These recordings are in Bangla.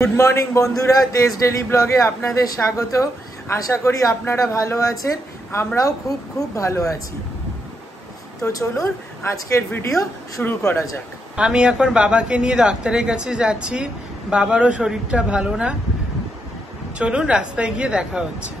गुड मर्निंग बंधुरा देश डेली ब्लगे आपनादेर स्वागत। आशा करी आपनारा भालो आछेन, आमराओ खूब खूब भालो आछि। तो चलुन आजकेर भिडियो शुरू करा जाक। आमी एखन बाबाके निये डाक्तारेर काछे जाच्छि। बाबारो शरीरटा भालो ना। चलुन रास्ताय गिये देखा होच्छे।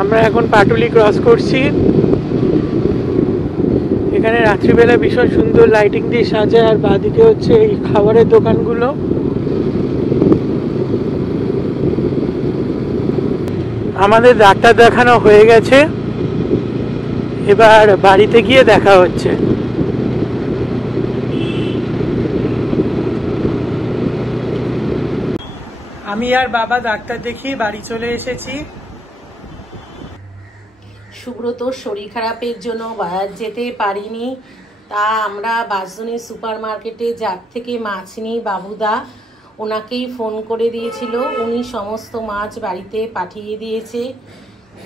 আমরা এখন পাটুলি ক্রস করছি। এখানে রাত্রিবেলা ভীষণ সুন্দর লাইটিং দিয়ে সাজায়, আর বাদিকে হচ্ছে এই খাবারের দোকানগুলো। আমাদের ডাক্তার দেখানো হয়ে গেছে, এবার বাড়িতে গিয়ে দেখা হচ্ছে। আমি আর বাবা ডাক্তার দেখিয়ে বাড়ি চলে এসেছি। সুব্রতর শরীর খারাপের জন্য বাজার যেতে পারিনি, তা আমরা বাসজনী সুপার মার্কেটে যার থেকে মাছ নিই বাবুদা, ওনাকেই ফোন করে দিয়েছিল। উনি সমস্ত মাছ বাড়িতে পাঠিয়ে দিয়েছে।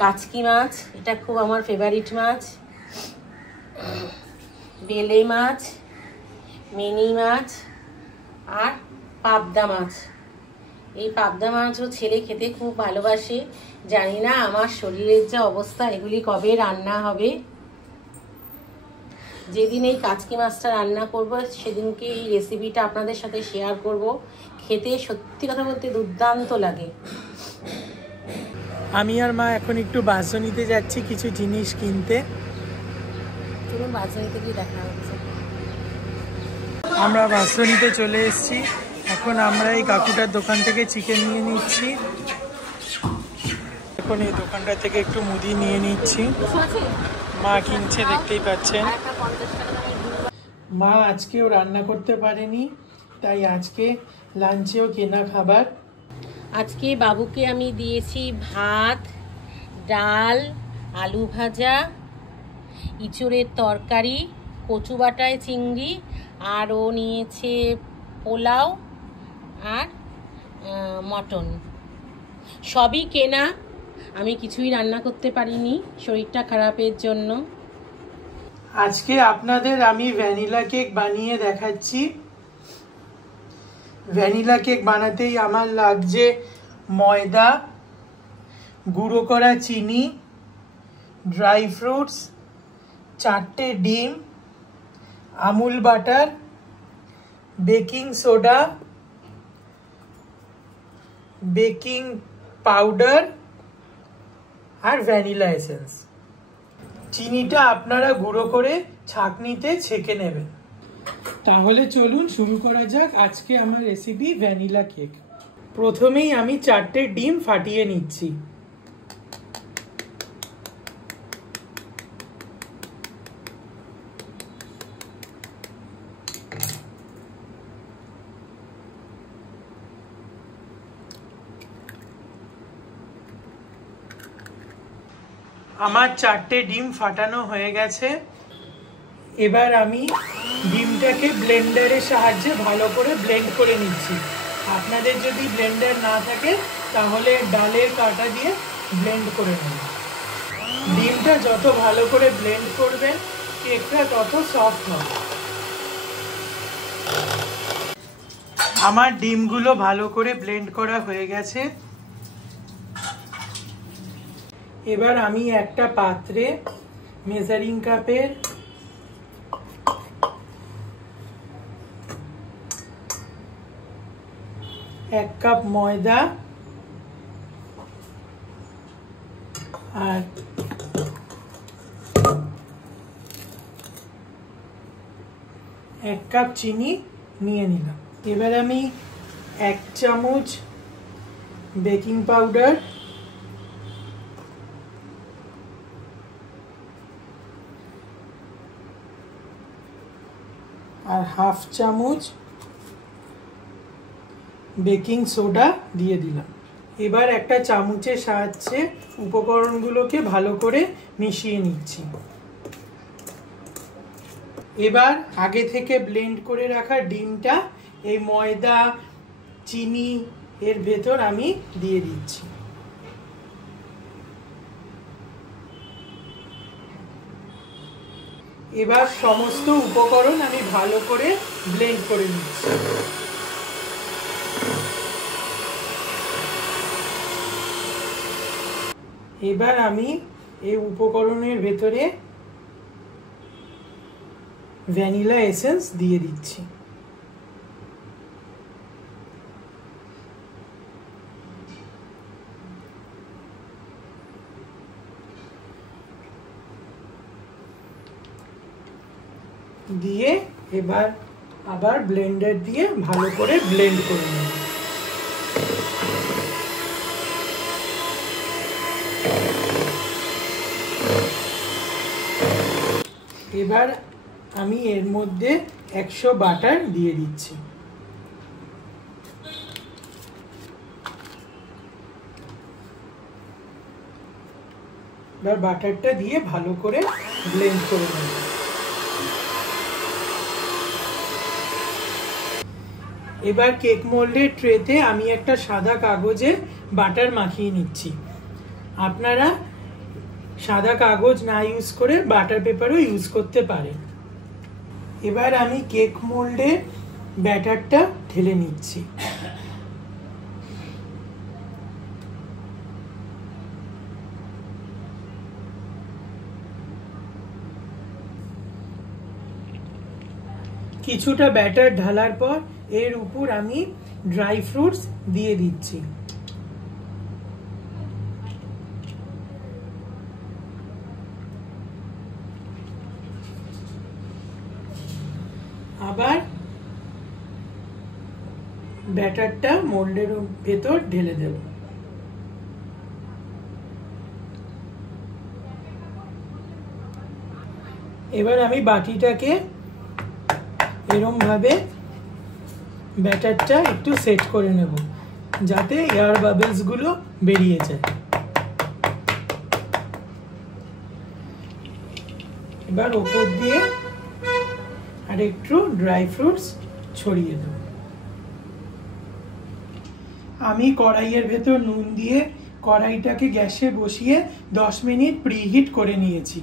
কাচকি মাছ, এটা খুব আমার ফেভারিট মাছ, বেলে মাছ, মিনি মাছ আর পাবদা মাছ। এই পাবদা মাছও ছেলে খেতে খুব ভালোবাসে। জানি না আমার শরীরের যা অবস্থা, এগুলি কবে রান্না হবে। যেদিন এই কাচকি মাছটা রান্না করব সেদিনকে এই রেসিপিটা আপনাদের সাথে শেয়ার করব। খেতে সত্যি কথা বলতে দুর্দান্ত লাগে। আমি আর মা এখন একটু বাসজনীতে যাচ্ছি কিছু জিনিস কিনতে। চলুন বাসজনীতে গিয়ে দেখা হচ্ছে। আমরা বাসজনীতে চলে এসেছি। এখন আমরা এই কাকুটার দোকান থেকে চিকেন নিয়ে নিচ্ছি। এখন এই দোকানটা থেকে একটু মুদি নিয়ে নিচ্ছি। মা কিনছে, দেখতেই পাচ্ছেন। মা আজকেও রান্না করতে পারেনি, তাই আজকে লাঞ্চেও কেনা খাবার। আজকে বাবুকে আমি দিয়েছি ভাত, ডাল, আলু ভাজা, ইঁচড়ের তরকারি, কচু বাটায় চিংড়ি, আর ও নিয়েছে পোলাও আর মটন। সবই কেনা, আমি কিছুই রান্না করতে পারিনি শরীরটা খারাপের জন্য। আজকে আপনাদের আমি ভ্যানিলা কেক বানিয়ে দেখাচ্ছি। ভ্যানিলা কেক বানাতেই আমার লাগছে ময়দা, গুঁড়ো করা চিনি, ড্রাই ফ্রুটস, 4টে ডিম, Amul butter, baking soda, baking powder আর ভ্যানিলা এসেন্স। চিনিটা আপনারা গুঁড়ো করে ছাঁকনিতে ছেঁকে নেবেন। তাহলে চলুন শুরু করা যাক আজকে আমার রেসিপি ভ্যানিলা কেক। প্রথমেই আমি 4টে ডিম ফাটিয়ে নিচ্ছি। আমার 4টে ডিম ফাটানো হয়ে গেছে। এবার আমি ডিমটাকে ব্লেন্ডারের সাহায্যে ভালো করে ব্লেন্ড করে নিচ্ছি। আপনাদের যদি ব্লেন্ডার না থাকে তাহলে ডালের কাঁটা দিয়ে ব্লেন্ড করে নেবেন। ডিমটা যত ভালো করে ব্লেন্ড করবেন কেকটা তত সফট হবে। আমার ডিমগুলো ভালো করে ব্লেন্ড করা হয়ে গেছে। এবার আমি একটা পাত্রে মেজারিং কাপের 1 কাপ ময়দা আর 1 কাপ চিনি নিয়ে নিলাম। এবার আমি 1 চামচ বেকিং পাউডার, আর 1/2 চামচ বেকিং সোডা দিয়ে দিলাম। এবার একটা চামচের সাহায্যে উপকরণগুলোকে ভালো করে মিশিয়ে নিচ্ছি। এবার আগে থেকে ব্লেন্ড করে রাখা ডিমটা এই ময়দা চিনি এর ভেতর আমি দিয়ে দিচ্ছি। এবার সমস্ত উপকরণ আমি ভালো করে ব্লেন্ড করে নিচ্ছি। এবার আমি এই উপকরণের ভেতরে ভ্যানিলা এসেন্স দিয়ে দিচ্ছি। দিয়ে এবার আবার ব্লেন্ডার দিয়ে ভালো করে ব্লেন্ড করে নেব। এবার আমি এর মধ্যে 100 বাটার দিয়ে দিচ্ছি। এবার বাটারটা দিয়ে ভালো করে ব্লেন্ড করে নেব। এবার কেক মোল্ডের ট্রেতে আমি একটা সাদা কাগজে বাটার মাখিয়ে নিচ্ছি। আপনারা সাদা কাগজ না ইউজ করে বাটার পেপারও ইউজ করতে পারেন। এবার আমি কেক মোল্ডে ব্যাটারটা ঢেলে নিচ্ছি। কিছুটা ব্যাটার ঢালার পর এর উপর আমি ড্রাই ফ্রুটস দিয়ে দিচ্ছি। আবার ব্যাটারটা মোল্ডের ভেতর ঢেলে দেব। এবার আমি বাটিটাকে এরকম ভাবে ব্যাটারটা একটু সেট করে নেব যাতে এয়ার বাবলস গুলো বেরিয়ে যায়। এবার উপর দিয়ে আর একটু ড্রাই ফ্রুটস ছড়িয়ে দেব। আমি কড়াইয়ের ভেতর নুন দিয়ে কড়াইটাকে গ্যাসে বসিয়ে 10 মিনিট প্রিহিট করে নিয়েছি।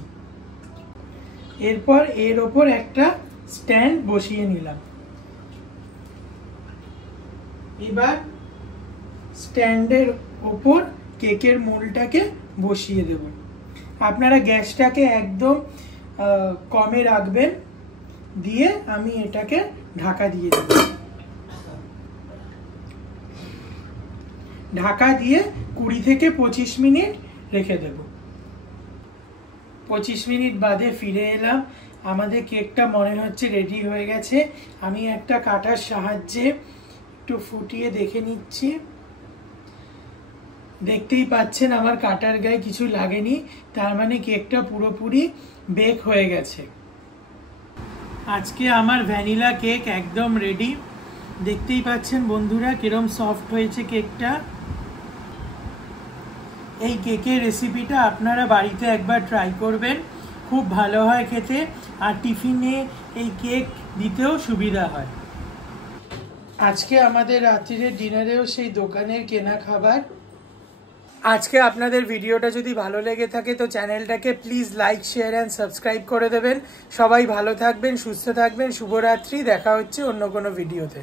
এরপর এর ওপর একটা স্ট্যান্ড বসিয়ে নিলাম। এবার স্ট্যান্ডের ওপর কেকের মোল্ডটাকে বসিয়ে দেব। আপনারা গ্যাসটাকে একদম কমে রাখবেন। দিয়ে আমি এটাকে ঢাকা দিয়ে দেব। ঢাকা দিয়ে 20 থেকে 25 মিনিট রেখে দেব। 25 মিনিট বাদে ফিরে এলাম। আমাদের কেকটা মনে হচ্ছে রেডি হয়ে গেছে। আমি একটা কাটার সাহায্যে একটু ফুটিয়ে দেখে নিচ্ছি। দেখতেই পাচ্ছেন আমার কাটার গায়ে কিছু লাগেনি, তার মানে কেকটা পুরোপুরি বেক হয়ে গেছে। আজকে আমার ভ্যানিলা কেক একদম রেডি। দেখতেই পাচ্ছেন বন্ধুরা কিরম সফট হয়েছে কেকটা। এই কেকের রেসিপিটা আপনারা বাড়িতে একবার ট্রাই করবেন, খুব ভালো হয় খেতে, আর টিফিনে এই কেক দিতেও সুবিধা হয়। আজকে আমাদের রাত্রিরের ডিনারেও সেই দোকানের কেনা খাবার। আজকে আপনাদের ভিডিওটা যদি ভালো লেগে থাকে তো চ্যানেলটাকে please like share and subscribe করে দেবেন। সবাই ভালো থাকবেন, সুস্থ থাকবেন। শুভরাত্রি। দেখা হচ্ছে অন্য কোনো ভিডিওতে।